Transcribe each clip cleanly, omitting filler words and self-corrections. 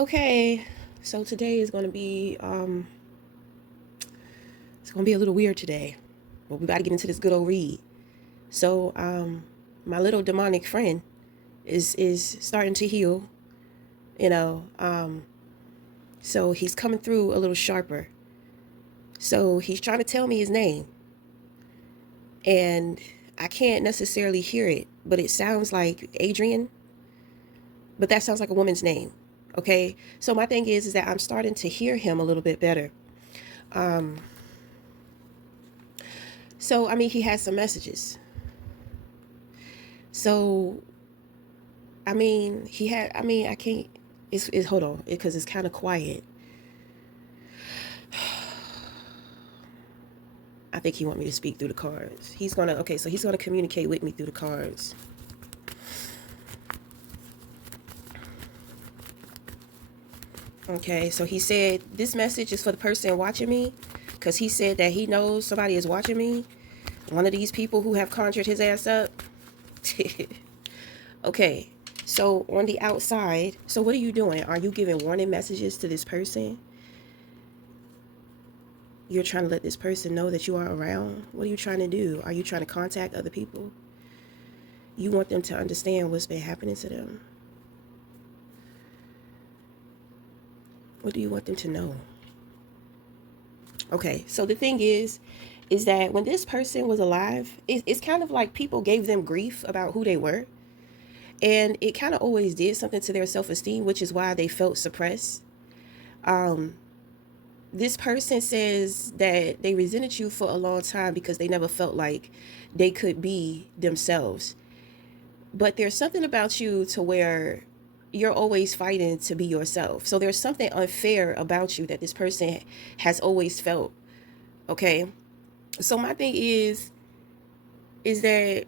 Okay, so today is gonna be it's gonna be a little weird today, but we about to get into this good old read. So my little demonic friend is starting to heal, you know. So he's coming through a little sharper. So he's trying to tell me his name, and I can't necessarily hear it, but it sounds like Adrian, but that sounds like a woman's name. Okay, so my thing is that I'm starting to hear him a little bit better. Um, So, I mean, he has some messages. So, I mean, I can't, hold on, because it's kind of quiet. I think he want me to speak through the cards. Okay, so he's gonna communicate with me through the cards. Okay, so he said this message is for the person watching me, because he said that he knows somebody is watching me. One of these people who have conjured his ass up. Okay, so on the outside, so what are you doing? Are you giving warning messages to this person? You're trying to let this person know that you are around? What are you trying to do? Are you trying to contact other people? You want them to understand what's been happening to them. What do you want them to know? Okay, so the thing is that when this person was alive, it's kind of like people gave them grief about who they were. And it kind of always did something to their self-esteem, which is why they felt suppressed. This person says that they resented you for a long time because they never felt like they could be themselves. But there's something about you to where you're always fighting to be yourself. So there's something unfair about you that this person has always felt. Okay? So my thing is that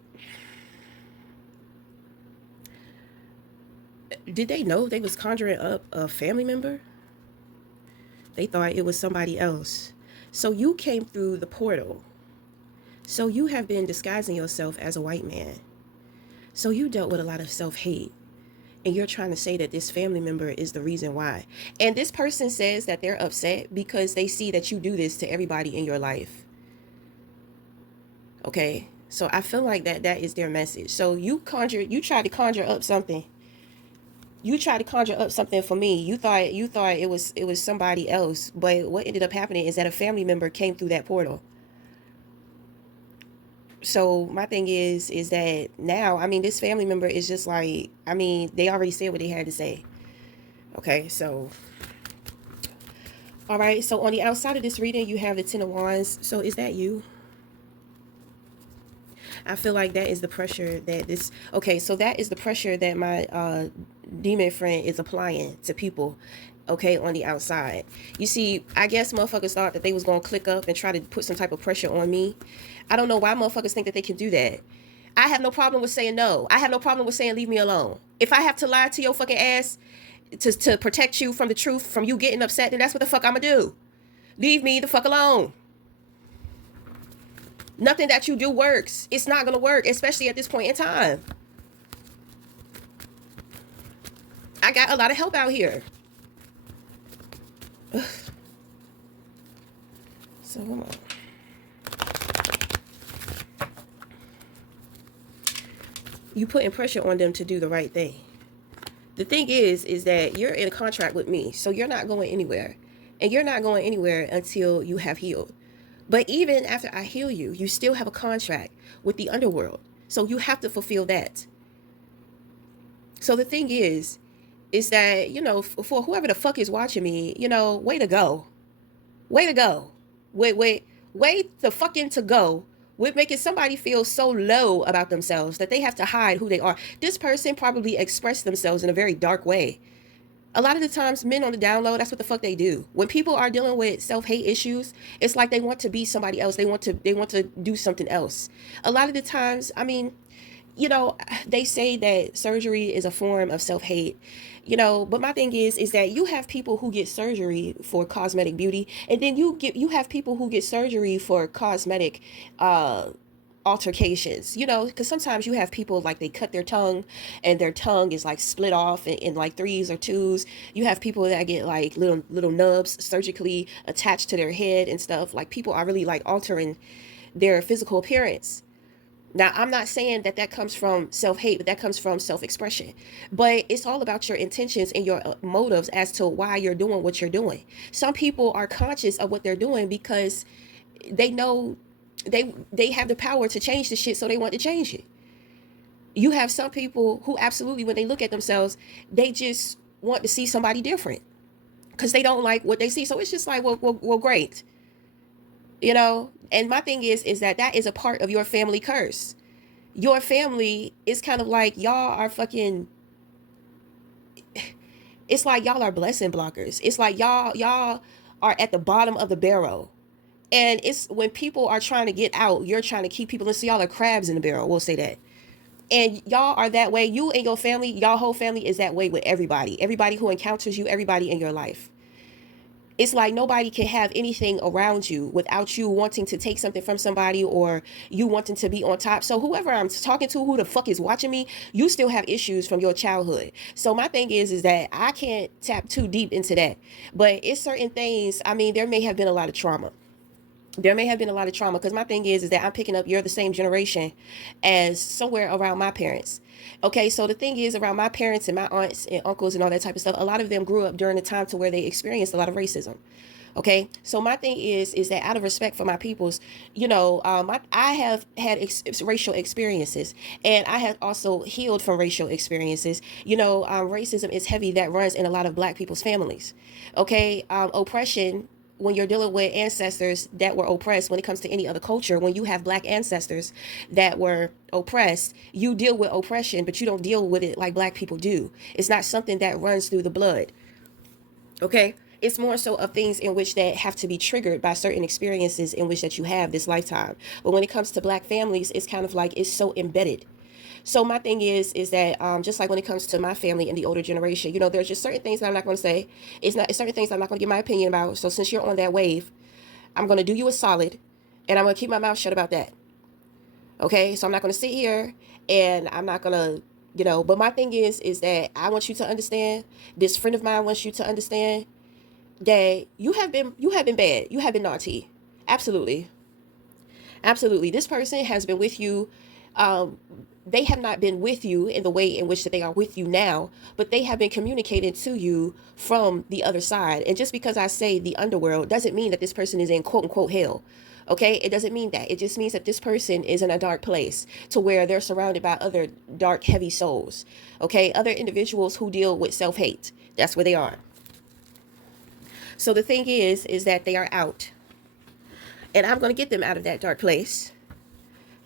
did they know they was conjuring up a family member? They thought it was somebody else. So you came through the portal. So you have been disguising yourself as a white man. So you dealt with a lot of self-hate. And you're trying to say that this family member is the reason why. And this person says that they're upset because they see that you do this to everybody in your life. Okay? So I feel like that is their message. So you tried to conjure up something. You tried to conjure up something for me. You thought it was somebody else, but what ended up happening is that a family member came through that portal. So my thing is that now, I mean, this family member is just like, I mean, they already said what they had to say. Okay, so all right, so on the outside of this reading, you have the Ten of Wands. So is that you? I feel like that is the pressure that this. Okay, so that is the pressure that my demon friend is applying to people. Okay, on the outside. You see, I guess motherfuckers thought that they was gonna click up and try to put some type of pressure on me. I don't know why motherfuckers think that they can do that. I have no problem with saying no. I have no problem with saying leave me alone. If I have to lie to your fucking ass to protect you from the truth, from you getting upset, then that's what the fuck I'ma do. Leave me the fuck alone. Nothing that you do works. It's not gonna work, especially at this point in time. I got a lot of help out here. So come on. You putting pressure on them to do the right thing. The thing is that you're in a contract with me, so you're not going anywhere. And you're not going anywhere until you have healed. But even after I heal you, you still have a contract with the underworld. So you have to fulfill that. So the thing is that, for whoever the fuck is watching me, way to go. Way to go. Way the fucking to go with making somebody feel so low about themselves that they have to hide who they are. This person probably expressed themselves in a very dark way. A lot of the times, men on the down low, that's what the fuck they do. When people are dealing with self-hate issues, it's like they want to be somebody else. They want to do something else. A lot of the times, I mean, they say that surgery is a form of self-hate, but my thing is that you have people who get surgery for cosmetic beauty, and then you have people who get surgery for cosmetic altercations, you know, because sometimes you have people like they cut their tongue and their tongue is like split off in like threes or twos. You have people that get like little nubs surgically attached to their head and stuff. Like people are really like altering their physical appearance. Now, I'm not saying that that comes from self-hate, but that comes from self-expression. But it's all about your intentions and your motives as to why you're doing what you're doing. Some people are conscious of what they're doing because they know they have the power to change the shit, so they want to change it. You have some people who absolutely, when they look at themselves, they just want to see somebody different because they don't like what they see. So it's just like, well, great, you know. And my thing is that that is a part of your family curse. Your family is kind of like y'all are fucking. It's like y'all are blessing blockers. It's like y'all are at the bottom of the barrel. And it's when people are trying to get out, you're trying to keep people in. So y'all are crabs in the barrel. We'll say that. And y'all are that way. You and your family, y'all whole family is that way with everybody. Everybody who encounters you, everybody in your life. It's like nobody can have anything around you without you wanting to take something from somebody or you wanting to be on top. So whoever I'm talking to, who the fuck is watching me, you still have issues from your childhood. So my thing is that I can't tap too deep into that. But it's certain things, I mean, there may have been a lot of trauma. There may have been a lot of trauma because my thing is that I'm picking up you're the same generation as somewhere around my parents. Okay, so the thing is around my parents and my aunts and uncles and all that type of stuff, a lot of them grew up during the time to where they experienced a lot of racism. Okay, so my thing is that out of respect for my peoples, you know, I have had racial experiences, and I have also healed from racial experiences. You know, racism is heavy that runs in a lot of Black people's families. Okay, oppression, when you're dealing with ancestors that were oppressed, when it comes to any other culture, when you have Black ancestors that were oppressed, you deal with oppression, but you don't deal with it like Black people do. It's not something that runs through the blood. Okay, it's more so of things in which that have to be triggered by certain experiences in which that you have this lifetime. But when it comes to Black families, it's kind of like it's so embedded. So my thing is that just like when it comes to my family and the older generation, you know, there's just certain things that I'm not going to say. It's certain things I'm not going to give my opinion about. So since you're on that wave, I'm going to do you a solid, and I'm going to keep my mouth shut about that. Okay, so I'm not going to sit here and I'm not going to, you know. But my thing is that I want you to understand. This friend of mine wants you to understand that you have been bad. You have been naughty. Absolutely. Absolutely. This person has been with you. They have not been with you in the way in which that they are with you now, but they have been communicating to you from the other side. And just because I say the underworld doesn't mean that this person is in quote unquote hell. Okay, it doesn't mean that. It just means that this person is in a dark place to where they're surrounded by other dark, heavy souls. Okay, other individuals who deal with self-hate. That's where they are. So the thing is that they are out. And I'm going to get them out of that dark place.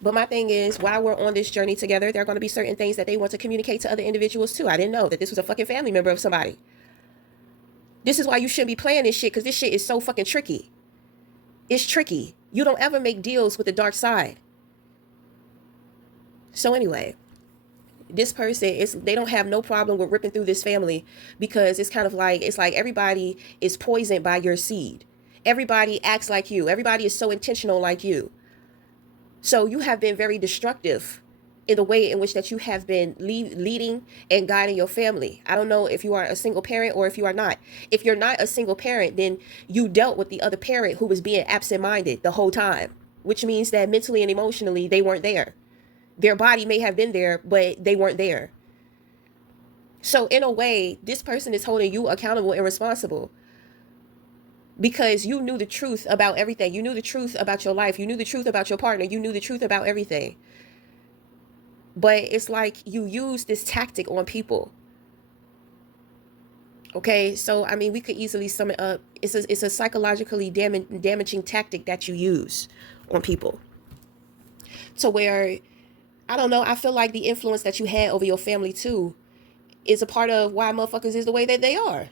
But my thing is, while we're on this journey together, there are going to be certain things that they want to communicate to other individuals too. I didn't know that this was a fucking family member of somebody. This is why you shouldn't be playing this shit, because this shit is so fucking tricky. It's tricky. You don't ever make deals with the dark side. So anyway, this person they don't have no problem with ripping through this family, because it's kind of like, it's like everybody is poisoned by your seed. Everybody acts like you. Everybody is so intentional like you. So you have been very destructive in the way in which that you have been leading and guiding your family. I don't know if you are a single parent or if you are not. If you're not a single parent, then you dealt with the other parent who was being absent-minded the whole time, which means that mentally and emotionally they weren't there. Their body may have been there, but they weren't there. So in a way, this person is holding you accountable and responsible, because you knew the truth about everything. You knew the truth about your life. You knew the truth about your partner. You knew the truth about everything. But it's like you use this tactic on people. Okay, so I mean, we could easily sum it up. It's a psychologically damaging tactic that you use on people, to where, I don't know, I feel like the influence that you had over your family too is a part of why motherfuckers is the way that they are.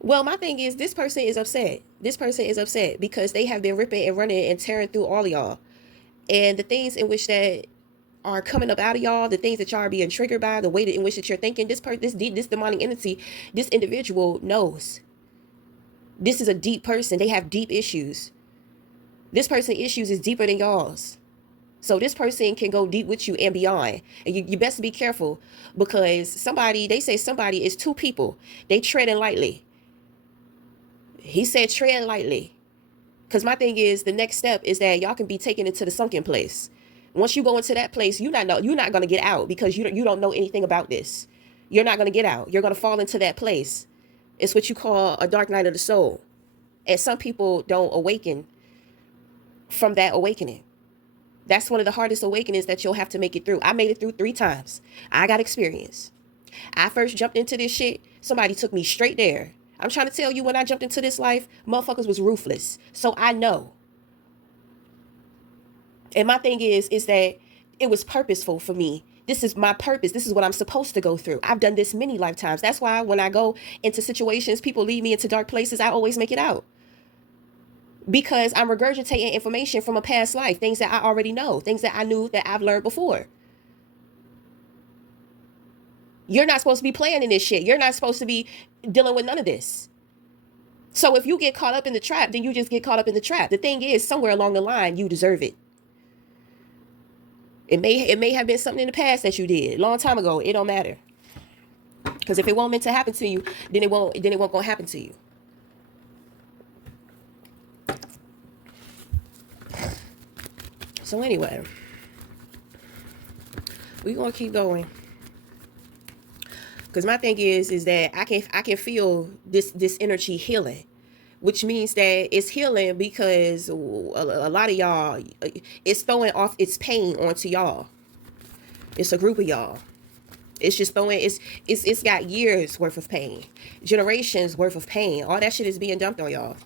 Well, my thing is, this person is upset. This person is upset because they have been ripping and running and tearing through all of y'all. And the things in which that are coming up out of y'all, the things that y'all are being triggered by, the way in which that you're thinking, this demonic entity, this individual knows. This is a deep person. They have deep issues. This person's issues is deeper than y'all's. So this person can go deep with you and beyond. And you best be careful, because they say somebody is two people. They treading lightly. He said tread lightly. Because my thing is, the next step is that y'all can be taken into the sunken place. Once you go into that place, you're not going to get out, because you don't know anything about this. You're not going to get out. You're going to fall into that place. It's what you call a dark night of the soul. And some people don't awaken from that awakening. That's one of the hardest awakenings that you'll have to make it through. I made it through 3 times. I got experience. I first jumped into this shit. Somebody took me straight there. I'm trying to tell you, when I jumped into this life, motherfuckers was ruthless. So I know. And my thing is that it was purposeful for me. This is my purpose. This is what I'm supposed to go through. I've done this many lifetimes. That's why when I go into situations, people lead me into dark places, I always make it out. Because I'm regurgitating information from a past life, things that I already know, things that I knew that I've learned before. You're not supposed to be playing in this shit. You're not supposed to be dealing with none of this. So if you get caught up in the trap, then you just get caught up in the trap. The thing is, somewhere along the line, you deserve it. It may have been something in the past that you did a long time ago. It don't matter. Because if it won't meant to happen to you, then it won't gonna happen to you. So anyway, we're gonna keep going. Because my thing is that I can feel this energy healing, which means that it's healing because a lot of y'all, it's throwing off its pain onto y'all. It's a group of y'all. It's just throwing, it's got years worth of pain, generations worth of pain. All that shit is being dumped on y'all.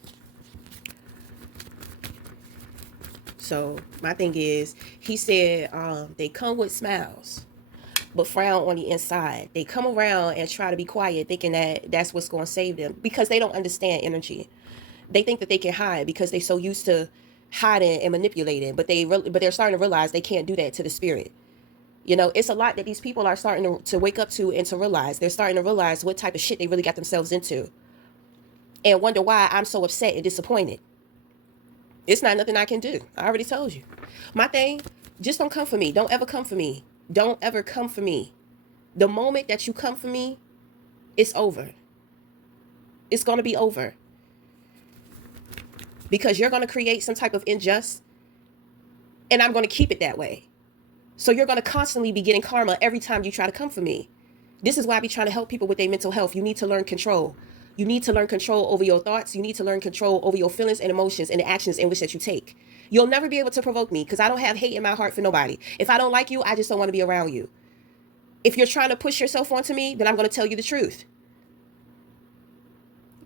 So my thing is, he said, they come with smiles, but frown on the inside. They come around and try to be quiet, thinking that that's what's going to save them, because they don't understand energy. They think that they can hide because they're so used to hiding and manipulating, but they're starting to realize they can't do that to the spirit. You know, it's a lot that these people are starting to wake up to and to realize. They're starting to realize what type of shit they really got themselves into, and wonder why I'm so upset and disappointed. It's not nothing I can do. I already told you. My thing, just don't come for me. Don't ever come for me. Don't ever come for me. The moment that you come for me, it's over. It's going to be over. Because you're going to create some type of injustice, and I'm going to keep it that way. So you're going to constantly be getting karma every time you try to come for me. This is why I be trying to help people with their mental health. You need to learn control. You need to learn control over your thoughts. You need to learn control over your feelings and emotions and the actions in which that you take. You'll never be able to provoke me, because I don't have hate in my heart for nobody. If I don't like you, I just don't want to be around you. If you're trying to push yourself onto me, then I'm going to tell you the truth.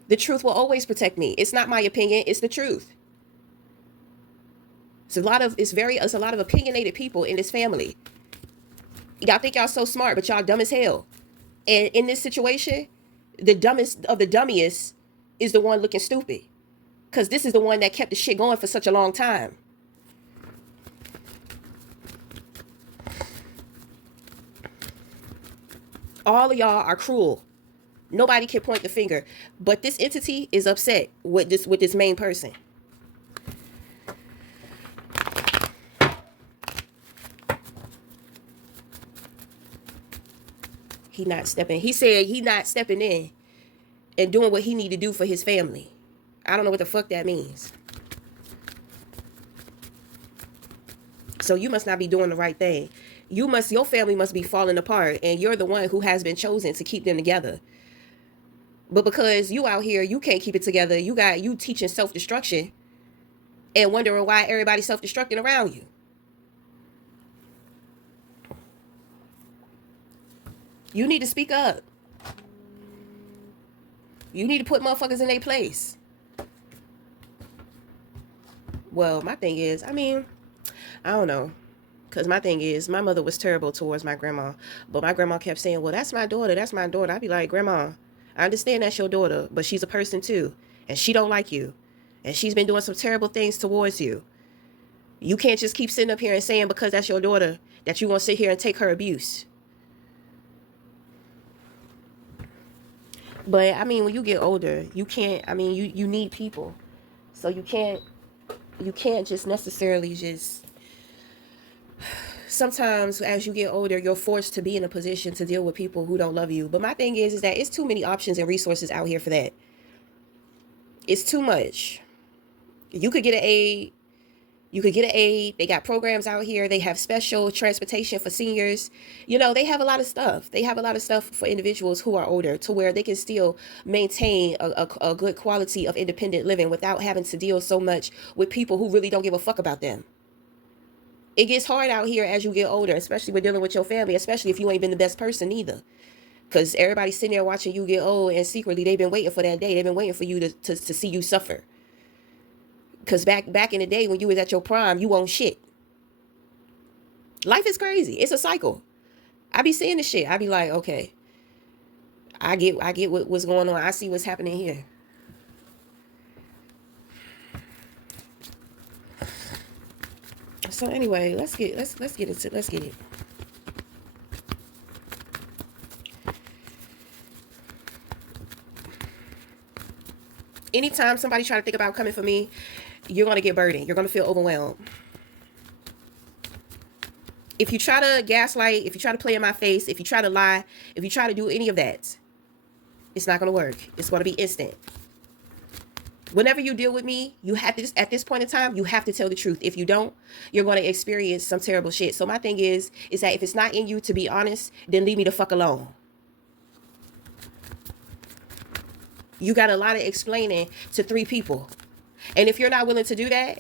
The truth will always protect me. It's not my opinion. It's the truth. It's a lot of opinionated people in this family. Y'all think y'all so smart, but y'all dumb as hell. And in this situation, the dumbest of the dummiest is the one looking stupid, because this is the one that kept the shit going for such a long time. All of y'all are cruel. Nobody can point the finger, but this entity is upset with this main person. He said he not stepping in and doing what he need to do for his family. I don't know what the fuck that means. So you must not be doing the right thing. Your family must be falling apart, and you're the one who has been chosen to keep them together. But because you out here, you can't keep it together. You teaching self-destruction and wondering why everybody's self-destructing around you. You need to speak up. You need to put motherfuckers in their place. Well, my thing is, I don't know. Because my thing is, my mother was terrible towards my grandma. But my grandma kept saying, well, that's my daughter. That's my daughter. I'd be like, Grandma, I understand that's your daughter, but she's a person too. And she don't like you. And she's been doing some terrible things towards you. You can't just keep sitting up here and saying because that's your daughter that you want to sit here and take her abuse. But, when you get older, you can't, you need people. So you can't just necessarily just sometimes as you get older, you're forced to be in a position to deal with people who don't love you. But my thing is that it's too many options and resources out here for that. It's too much. You could get an aid. You could get an aid. They got programs out here. They have special transportation for seniors. You know, they have a lot of stuff. They have a lot of stuff for individuals who are older to where they can still maintain a good quality of independent living without having to deal so much with people who really don't give a fuck about them. It gets hard out here as you get older, especially with dealing with your family, especially if you ain't been the best person either. Because everybody's sitting there watching you get old, and secretly they've been waiting for that day. They've been waiting for you to see you suffer. Because back in the day when you was at your prime, you own shit. Life is crazy. It's a cycle. I be seeing this shit. I be like, okay, I get what's going on. I see what's happening here. So anyway, let's get it. Anytime somebody try to think about coming for me, you're gonna get burdened. You're gonna feel overwhelmed. If you try to gaslight, if you try to play in my face, if you try to lie, if you try to do any of that, it's not gonna work. It's gonna be instant. Whenever you deal with me, you have to, at this point in time, you have to tell the truth. If you don't, you're going to experience some terrible shit. So my thing is that if it's not in you to be honest, then leave me the fuck alone. You got a lot of explaining to 3 people. And if you're not willing to do that,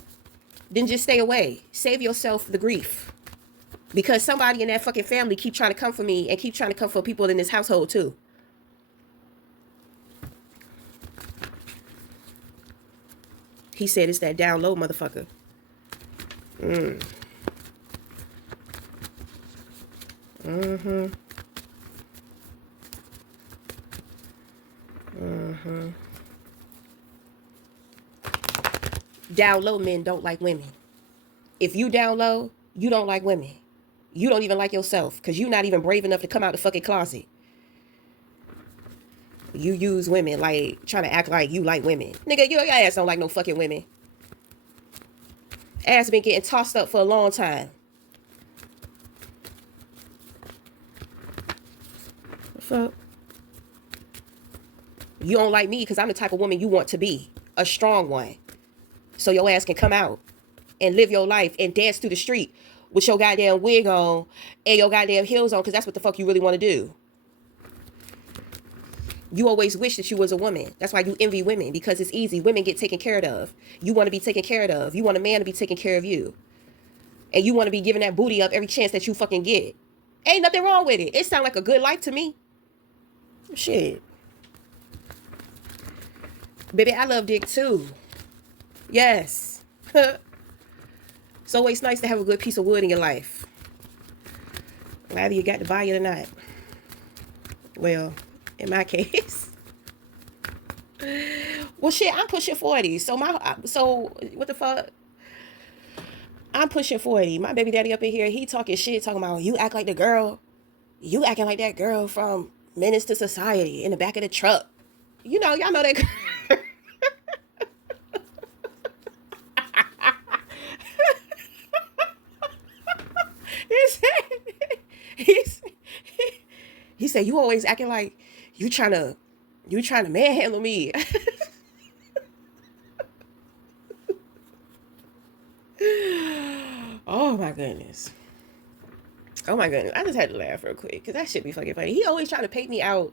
then just stay away. Save yourself the grief. Because somebody in that fucking family keep trying to come for me and keep trying to come for people in this household too. He said it's that down low motherfucker. Down low men don't like women. If you down low, you don't like women. You don't even like yourself because you're not even brave enough to come out the fucking closet. You use women like trying to act like you like women. Nigga, your ass don't like no fucking women. Ass been getting tossed up for a long time. What's up? You don't like me because I'm the type of woman you want to be. A strong one. So your ass can come out and live your life and dance through the street with your goddamn wig on and your goddamn heels on because that's what the fuck you really want to do. You always wish that you was a woman. That's why you envy women, because it's easy. Women get taken care of. You want to be taken care of. You want a man to be taking care of you. And you want to be giving that booty up every chance that you fucking get. Ain't nothing wrong with it. It sounds like a good life to me. Shit. Baby, I love dick too. Yes. It's always nice to have a good piece of wood in your life. Whether you got to buy it or not. Well, in my case. Well, shit, I'm pushing 40. So what the fuck? I'm pushing 40. My baby daddy up in here, he talking shit, talking about you act like the girl. You acting like that girl from Menace to Society in the back of the truck. You know, y'all know that girl. He said, you always acting like you trying to manhandle me. Oh my goodness. Oh my goodness. I just had to laugh real quick because that shit be fucking funny. He always trying to paint me out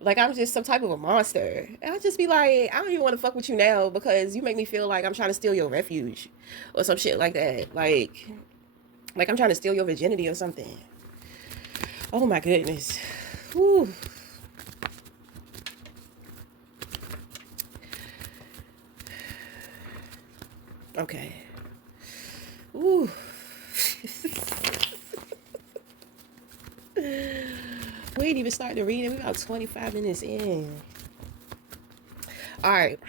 like I'm just some type of a monster. And I'll just be like, I don't even want to fuck with you now because you make me feel like I'm trying to steal your refuge or some shit like that. Like I'm trying to steal your virginity or something. Oh my goodness. Whew. Okay. Ooh. We ain't even started to read it. We're about 25 minutes in. All right.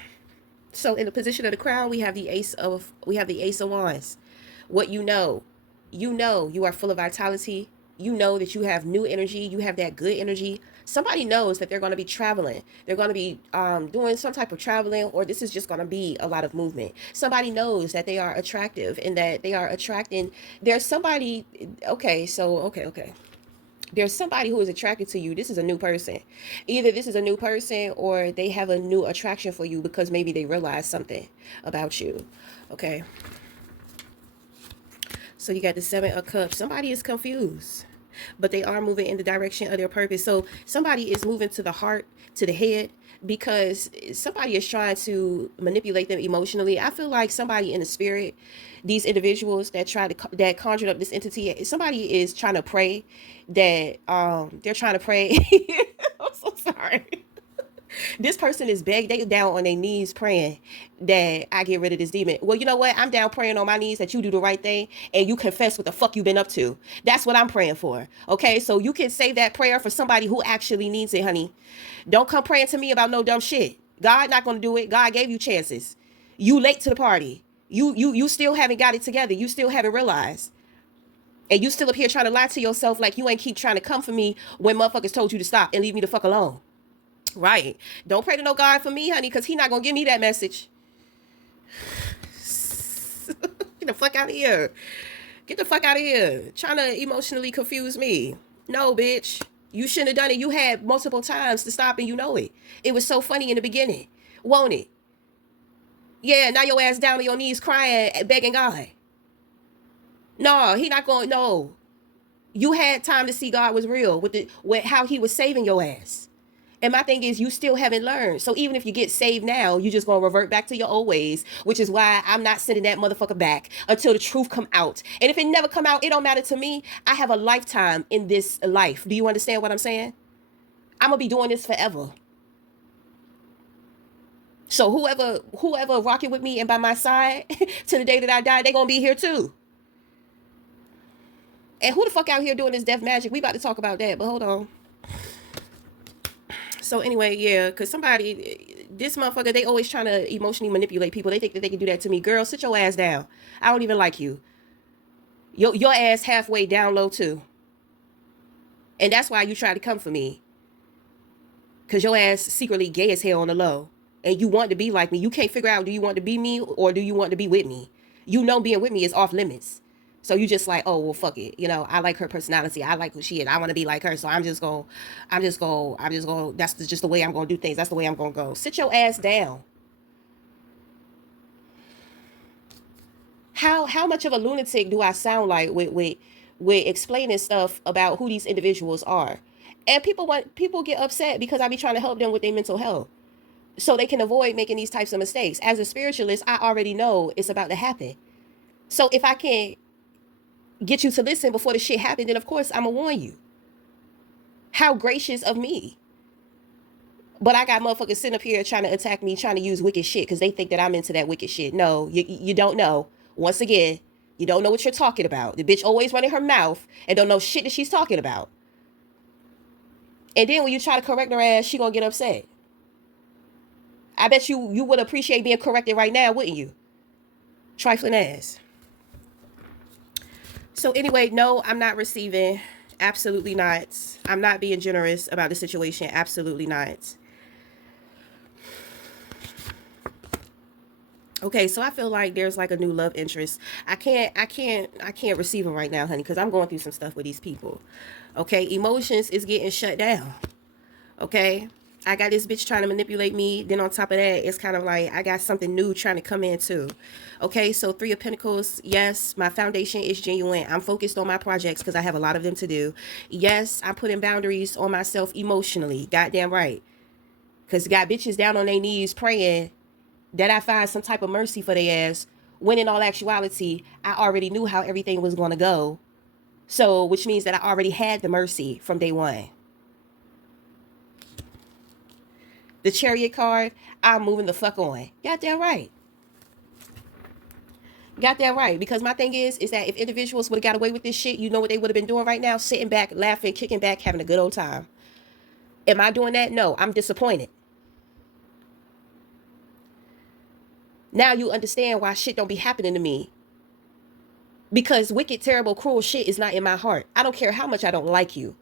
So in the position of the crown, we have the Ace of Wands. What you know you are full of vitality. You know that you have new energy. You have that good energy Somebody knows that they're going to be traveling. They're going to be doing some type of traveling, or this is just going to be a lot of movement. Somebody knows that they are attractive and that they are attracting. There's somebody, okay. There's somebody who is attracted to you. This is a new person. Either this is a new person or they have a new attraction for you because maybe they realize something about you. Okay. So you got the 7 of Cups. Somebody is confused, but they are moving in the direction of their purpose. So somebody is moving to the heart, to the head, because somebody is trying to manipulate them emotionally. I feel like somebody in the spirit, these individuals that conjured up this entity, somebody is trying to pray that they're trying to pray. I'm so sorry. This person is begging, they down on their knees praying that I get rid of this demon. Well, you know what? I'm down praying on my knees that you do the right thing and you confess what the fuck you've been up to. That's what I'm praying for. Okay, so you can say that prayer for somebody who actually needs it, honey. Don't come praying to me about no dumb shit. God not gonna do it. God gave you chances. You late to the party. You still haven't got it together. You still haven't realized. And you still up here trying to lie to yourself like you ain't keep trying to come for me when motherfuckers told you to stop and leave me the fuck alone. Right. Don't pray to no God for me, honey, because he not going to give me that message. Get the fuck out of here. Get the fuck out of here. Trying to emotionally confuse me. No, bitch. You shouldn't have done it. You had multiple times to stop and you know it. It was so funny in the beginning. Won't it? Yeah, now your ass down on your knees crying, begging God. No, he not going, no. You had time to see God was real with how he was saving your ass. And my thing is, you still haven't learned. So even if you get saved now, you just gonna revert back to your old ways, which is why I'm not sending that motherfucker back until the truth come out. And if it never come out, it don't matter to me. I have a lifetime in this life. Do you understand what I'm saying? I'm gonna be doing this forever. So whoever rocking with me and by my side to the day that I die, they gonna be here too. And who the fuck out here doing this death magic? We about to talk about that, but hold on. So anyway, yeah, because this motherfucker, they always trying to emotionally manipulate people. They think that they can do that to me. Girl, sit your ass down. I don't even like you. Your ass halfway down low too. And that's why you try to come for me. Because your ass secretly gay as hell on the low. And you want to be like me. You can't figure out, do you want to be me or do you want to be with me? You know being with me is off limits. So you just like, oh, well, fuck it. You know, I like her personality. I like who she is. I want to be like her. So I'm just going, that's just the way I'm going to do things. That's the way I'm going to go. Sit your ass down. How much of a lunatic do I sound like with explaining stuff about who these individuals are? And people get upset because I be trying to help them with their mental health so they can avoid making these types of mistakes. As a spiritualist, I already know it's about to happen. So if I can get you to listen before the shit happened, then of course I'm gonna warn you. How gracious of me. But I got motherfuckers sitting up here trying to attack me, trying to use wicked shit because they think that I'm into that wicked shit. No, you don't know. Once again, you don't know what you're talking about. The bitch always running her mouth and don't know shit that she's talking about. And then when you try to correct her ass, she gonna get upset. I bet you would appreciate being corrected right now, wouldn't you? Trifling ass. So anyway, no, I'm not receiving. Absolutely not. I'm not being generous about the situation. Absolutely not. Okay, so I feel like there's like a new love interest. I can't receive them right now, honey, because I'm going through some stuff with these people. Okay, emotions is getting shut down. Okay, I got this bitch trying to manipulate me. Then on top of that, it's kind of like I got something new trying to come in too. Okay, so 3 of Pentacles. Yes, my foundation is genuine. I'm focused on my projects because I have a lot of them to do. Yes, I'm putting boundaries on myself emotionally. Goddamn right. Because got bitches down on their knees praying that I find some type of mercy for their ass. When in all actuality, I already knew how everything was going to go. So, which means that I already had the mercy from day one. The Chariot card, I'm moving the fuck on. Got that right. Got that right. Because my thing is that if individuals would have got away with this shit, you know what they would have been doing right now? Sitting back, laughing, kicking back, having a good old time. Am I doing that? No, I'm disappointed. Now you understand why shit don't be happening to me. Because wicked, terrible, cruel shit is not in my heart. I don't care how much I don't like you.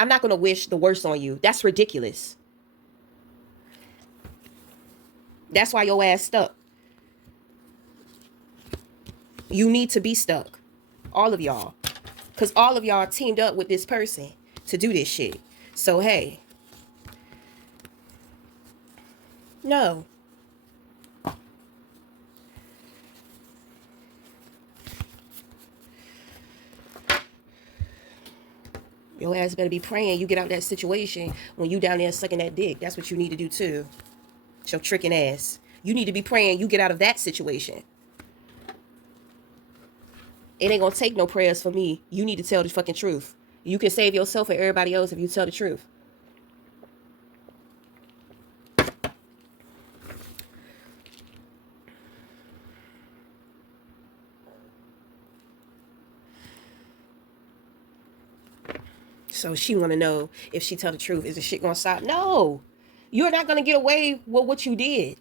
I'm not going to wish the worst on you. That's ridiculous. That's why your ass stuck. You need to be stuck. All of y'all. Because all of y'all teamed up with this person to do this shit. So, hey. No. Your ass better be praying you get out of that situation when you down there sucking that dick. That's what you need to do too. It's your tricking ass. You need to be praying you get out of that situation. It ain't gonna take no prayers for me. You need to tell the fucking truth. You can save yourself and everybody else if you tell the truth. So she want to know if she tell the truth, is the shit gonna stop? No, you're not gonna get away with what you did.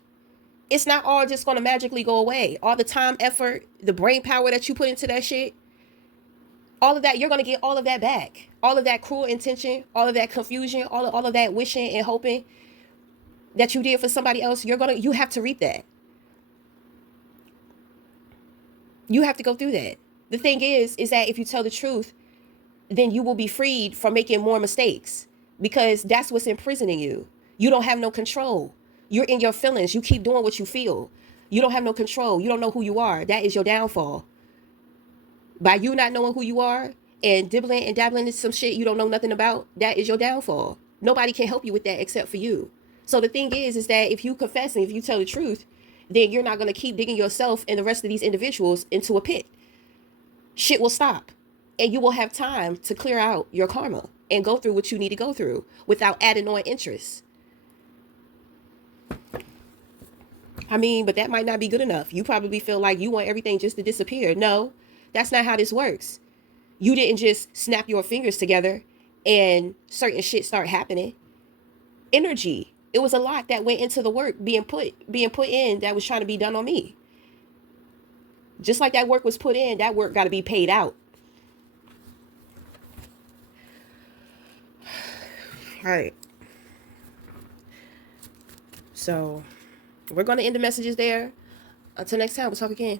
It's not all just gonna magically go away. All the time, effort, the brain power that you put into that shit, all of that, you're gonna get all of that back. All of that cruel intention, all of that confusion, all of that wishing and hoping that you did for somebody else. You have to reap that. You have to go through that. The thing is that if you tell the truth, then you will be freed from making more mistakes, because that's what's imprisoning you. You don't have no control. You're in your feelings. You keep doing what you feel. You don't have no control. You don't know who you are. That is your downfall. By you not knowing who you are and dibbling and dabbling in some shit you don't know nothing about, that is your downfall. Nobody can help you with that except for you. So the thing is that if you confess and if you tell the truth, then you're not going to keep digging yourself and the rest of these individuals into a pit. Shit will stop. And you will have time to clear out your karma and go through what you need to go through without adding on interest. I mean, but that might not be good enough. You probably feel like you want everything just to disappear. No, that's not how this works. You didn't just snap your fingers together and certain shit start happening. Energy. It was a lot that went into the work being put in that was trying to be done on me. Just like that work was put in, that work got to be paid out. All right. So we're going to end the messages there. Until next time, we'll talk again.